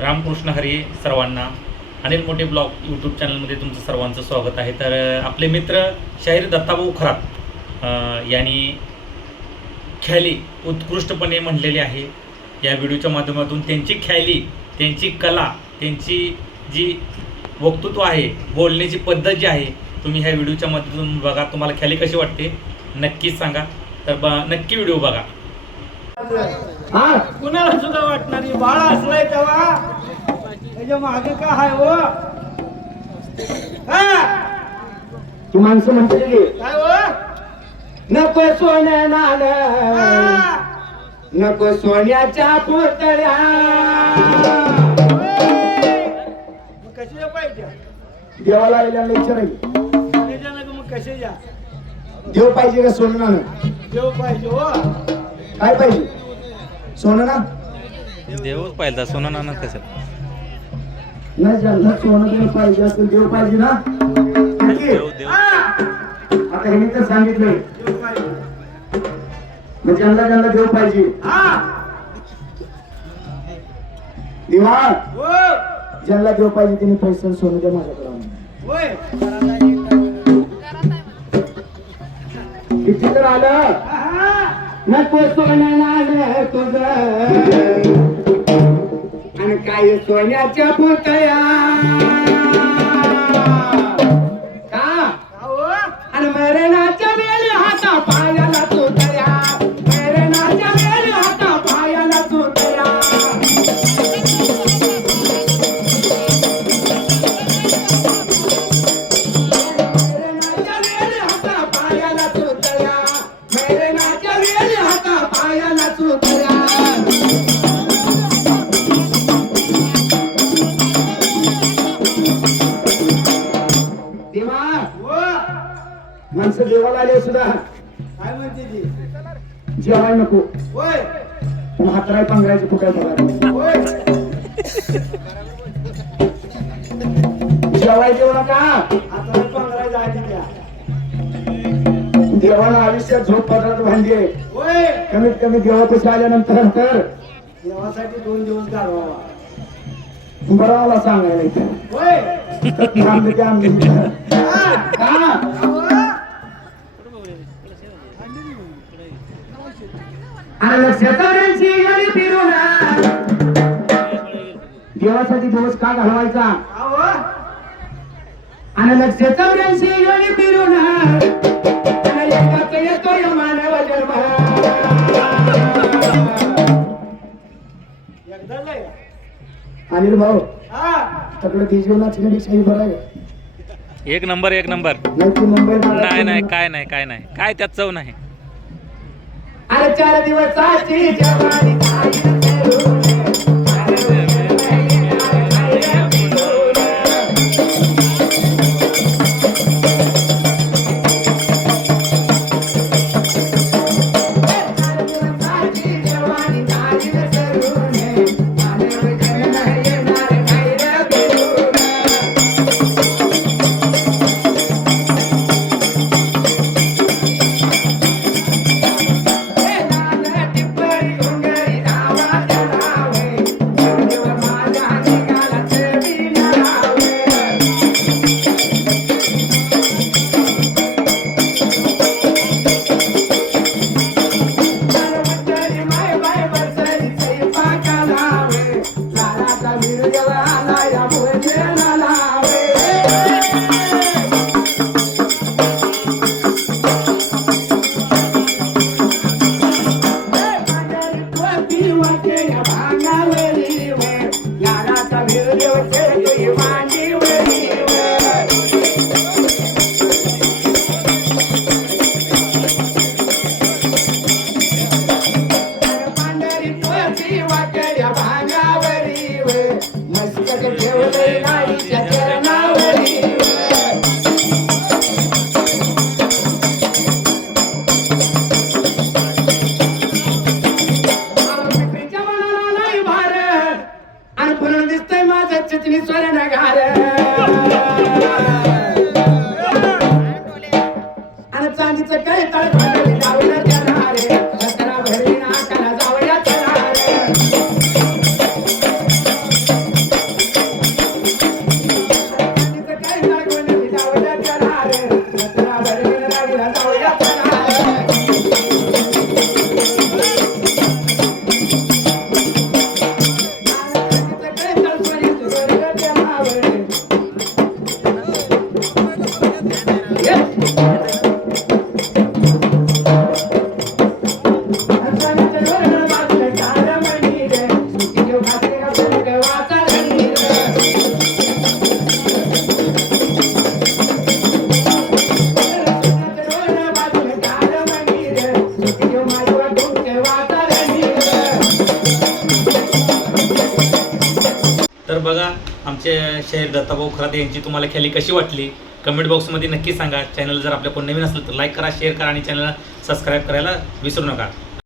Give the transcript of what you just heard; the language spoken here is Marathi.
रामकृष्ण हरी सर्वांना. अनिल मोठे ब्लॉग यूट्यूब चॅनलमध्ये तुमचं सर्वांचं स्वागत आहे. तर आपले मित्र शाहीर दत्ताभाऊ खरात यांनी ख्याली उत्कृष्टपणे म्हणलेली आहे. या व्हिडिओच्या माध्यमातून त्यांची ख्याली, त्यांची कला, त्यांची जी वक्तृत्व आहे, बोलण्याची पद्धत जी आहे, तुम्ही ह्या व्हिडिओच्या माध्यमातून बघा. तुम्हाला ख्याली कशी वाटते नक्कीच सांगा. तर नक्की व्हिडिओ बघा. कुणाला सुद्धा वाटणारी बाळा असलाय तेव्हा त्याच्या मागे का हाय हो. ती माणसं म्हणते की काय हो नको सोन्या नाल, नको सोन्याच्या पुतळ्या. मग कशाच्या पाहिजे देवाला आलेल्या लेक्चर आहे. त्याच्यानं मग कशाच्या देव पाहिजे का सोनं नाणं? देव पाहिजे हो. काय पाहिजे? सोनं ना देवच पाहिजे, सोनं नाणं कसं नाही. ज्यांना सोनं देव पाहिजे असेल देव पाहिजे ना. देव देव आता हे मी तर सांगितलंय. देव पाहिजे मग ज्यांना ज्यांना देव पाहिजे दिवा, हो ज्यांना देव पाहिजे त्यांनी पैसे सोनं द्या माझ्याकडे. होय किती तर आलं नको सोनं नाणं तुझं आणि काय सोन्याच्या पुतळ्या का. हो आणि मरणाच्या वेळी हाता पायाला तुटल्या, मरणाच्या वेळी हाता पायाला तुटल्या. मरणाच्या वेळी हाता पायाला तुटल्या, मरणाच्या वेळी हाता पायाला तुटल्या. देवा, हो माणसं देवाला आले सुद्धा काय म्हणते ती जेवाय नको, होय पण हातराय पांघरायचे फुटाय बघा. होय जेवाय देऊ नका. आता पंधरा आधी द्या. देवाला आयुष्यात झोप पदरात भांडी आहे. होय कमीत कमी देवापाशी आल्यानंतर देवासाठी 2 दिवस घालवावा. बरं मला सांगायला इथं होय थांबले ते आम्ही का. आणि लक्षाची गाडी फिरून देवासाठी दिवस का घालवायचा. आहो आणि लक्षाची गाडी फिरून येतोय मानव जन्म. एकदा लय अनिल भाऊ हा सगळं ती जीवनाची गाडी शाही बरं आहे. एक नंबर एक नंबर. नाही ती मुंबई नाही नाही काय नाही काय नाही काय त्यात चव नाही. अरे 4 दिवसाची जवानी चांदीचं काय तळ बघा आमचे शाहीर दत्ताभाऊ खरात यांची तुम्हाला ख्याली कशी वाटली कमेंट बॉक्समध्ये नक्की सांगा. चॅनल जर आपल्या कोण नवीन असलं तर लाईक करा, शेअर करा आणि चॅनलला सबस्क्राईब करायला विसरू नका.